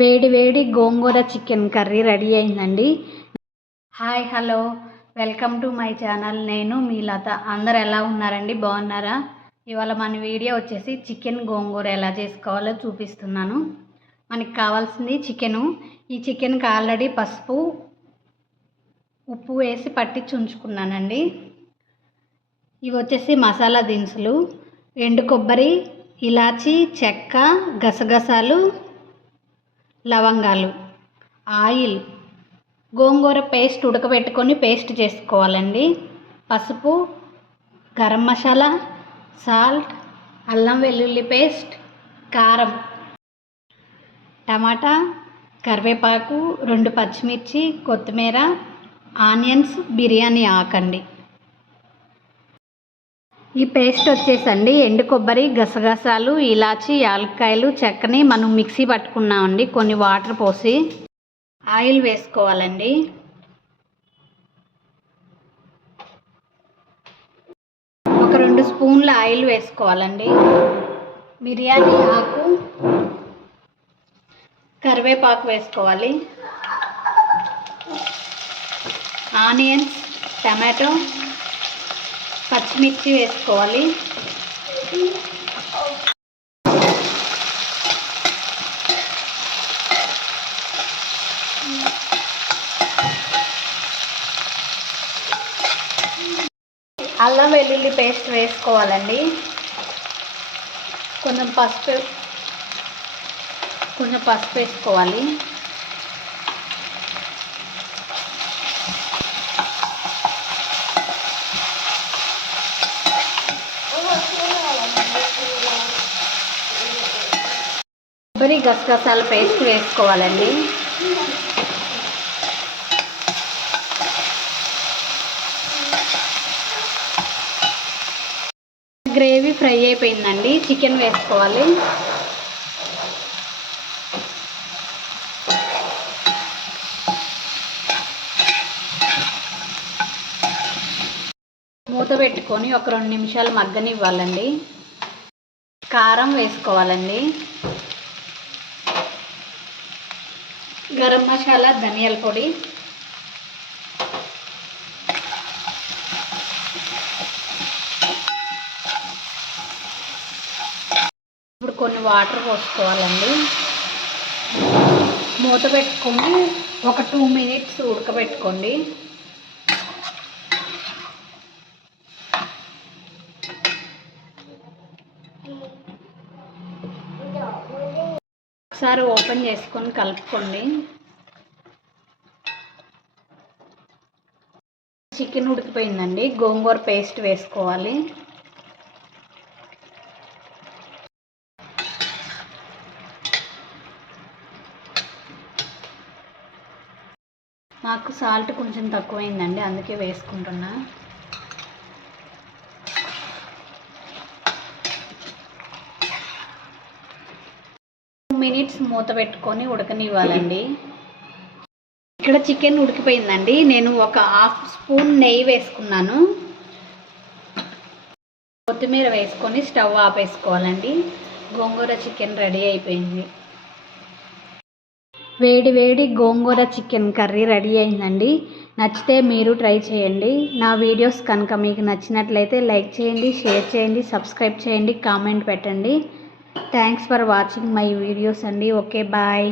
వేడి వేడి గోంగూర chicken curry ready అయిందండి. Hi hello welcome to my channel. నేను మీ లత. అందరు ఎలా ఉన్నారండి? బాగున్నారా? ఇవాళ మన వీడియో వచ్చేసి చికెన్ గోంగూర ఎలా చేసుకోవాలో చూపిస్తున్నాను. మనకి కావాల్సింది చికెను. ఈ చికెన్కి ఆల్రెడీ పసుపు ఉప్పు వేసి పట్టించి ఉంచుకున్నానండి. ఇవి వచ్చేసి మసాలా దినుసులు: ఎండు కొబ్బరి, ఇలాచి, చెక్క, గసగసాలు, లవంగాలు, ఆయిల్, గోంగూర పేస్ట్ ఉడకబెట్టుకొని పేస్ట్ చేసుకోవాలండి, పసుపు, గరం మసాలా, సాల్ట్, అల్లం వెల్లుల్లి పేస్ట్, కారం, టమాటా, కరివేపాకు, 2 పచ్చిమిర్చి, కొత్తిమీర, ఆనియన్స్, బిర్యానీ ఆకండి. ఈ పేస్ట్ వచ్చేసండి ఎండు కొబ్బరి, గసగసాలు, ఇలాచి, యాలక్కాయలు, చెక్కని మనం మిక్సీ పట్టుకున్నామండి. కొన్ని వాటర్ పోసి ఆయిల్ వేసుకోవాలండి. ఒక 2 స్పూన్ల ఆయిల్ వేసుకోవాలండి. బిర్యానీ ఆకు, కరివేపాకు వేసుకోవాలి. ఆనియన్స్, టమాటో, పచ్చిమిర్చి వేసుకోవాలి. అల్లం వెల్లుల్లి పేస్ట్ వేసుకోవాలండి. కొంచెం పసుపు వేసుకోవాలి. కొబ్బరి, గసగసాల పేస్ట్ వేసుకోవాలండి. గ్రేవీ ఫ్రై అయిపోయిందండి. చికెన్ వేసుకోవాలి. మూత పెట్టుకొని ఒక 2 నిమిషాలు మగ్గనివ్వాలండి. కారం వేసుకోవాలండి. గరం మసాలా, ధనియాల పొడి, ఇప్పుడు కొన్ని వాటర్ పోసుకోవాలండి. మూత పెట్టుకొని ఒక 2 మినిట్స్ ఉడకబెట్టుకోండి. ఒకసారి ఓపెన్ చేసుకొని కలుపుకోండి. చికెన్ ఉడికిపోయిందండి. గోంగూర పేస్ట్ వేసుకోవాలి. మాకు సాల్ట్ కొంచెం తక్కువైందండి, అందుకే వేసుకుంటున్నా. మినిట్స్ మూత పెట్టుకొని ఉడకనివ్వాలండి. ఇక్కడ చికెన్ ఉడికిపోయిందండి. నేను ఒక 1/2 స్పూన్ నెయ్యి వేసుకున్నాను. కొత్తిమీర వేసుకొని స్టవ్ ఆపేసుకోవాలండి. గోంగూర చికెన్ రెడీ అయిపోయింది. వేడి వేడి గోంగూర చికెన్ కర్రీ రెడీ అయిందండి. నచ్చితే మీరు ట్రై చేయండి. నా వీడియోస్ కనుక మీకు నచ్చినట్లయితే లైక్ చేయండి, షేర్ చేయండి, సబ్స్క్రైబ్ చేయండి, కామెంట్ పెట్టండి. Thanks for watching my videos అండి. Okay, bye.